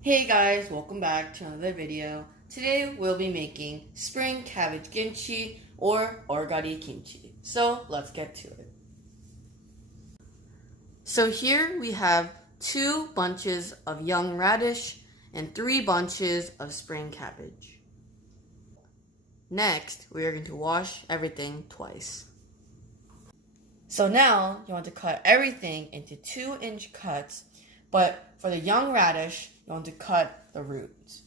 Hey guys, welcome back to another video. Today we'll be making spring cabbage kimchi or 얼갈이 kimchi. So let's get to it. So here we have 2 bunches of young radish and 3 bunches of spring cabbage. Next, we are going to wash everything twice. So now you want to cut everything into 2-inch cuts, but for the young radish, you want to cut the roots.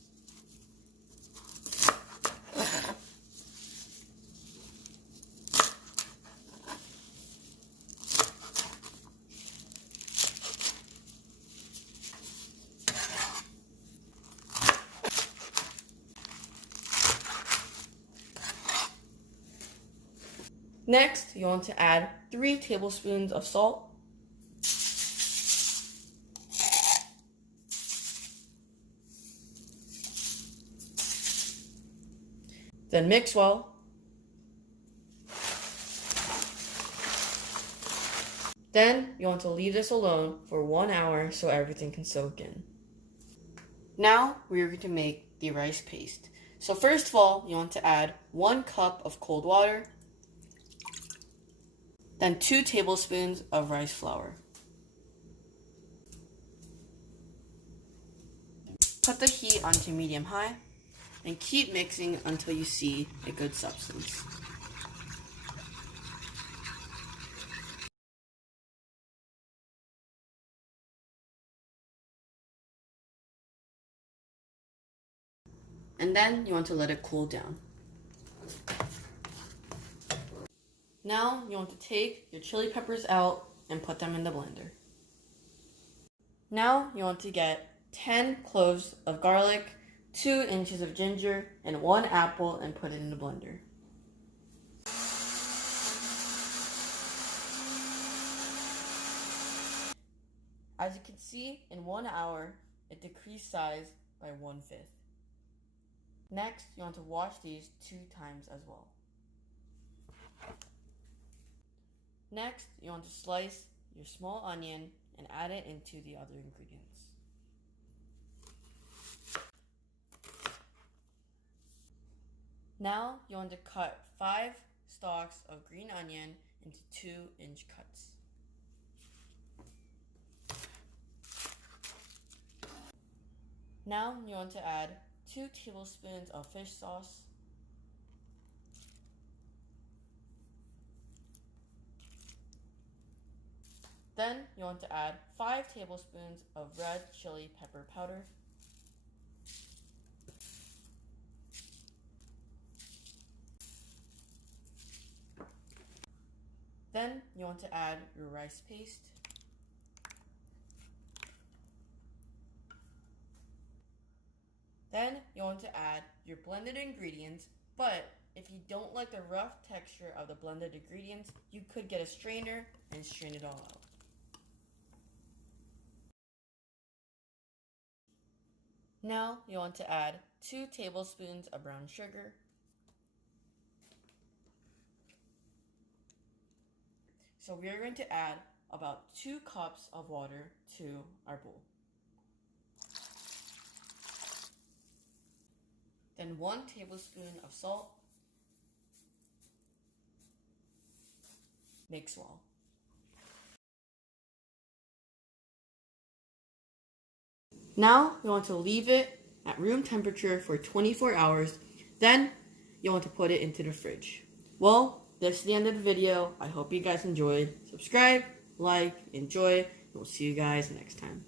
Next, you want to add 3 tablespoons of salt. Then mix well. Then you want to leave this alone for 1 hour so everything can soak in. Now we are going to make the rice paste. So first of all, you want to add 1 cup of cold water, then 2 tablespoons of rice flour. Put the heat onto medium-high and keep mixing until you see a good substance. And then you want to let it cool down. Now you want to take your chili peppers out and put them in the blender. Now you want to get 10 cloves of garlic, 2 inches of ginger, and 1 apple and put it in the blender. As you can see, in 1 hour, it decreased size by 1/5. Next, you want to wash these 2 times as well. Next, you want to slice your small onion and add it into the other ingredients. Now, you want to cut 5 stalks of green onion into 2-inch cuts. Now, you want to add 2 tablespoons of fish sauce, then you want to add 5 tablespoons of red chili pepper powder, then you want to add your rice paste, then you want to add your blended ingredients, but if you don't like the rough texture of the blended ingredients, you could get a strainer and strain it all out. Now you want to add 2 tablespoons of brown sugar, so we are going to add about 2 cups of water to our bowl. Then 1 tablespoon of salt. Mix well. Now you want to leave it at room temperature for 24 hours. Then you want to put it into the fridge. Well, this is the end of the video. I hope you guys enjoyed. Subscribe, like, enjoy, and we'll see you guys next time.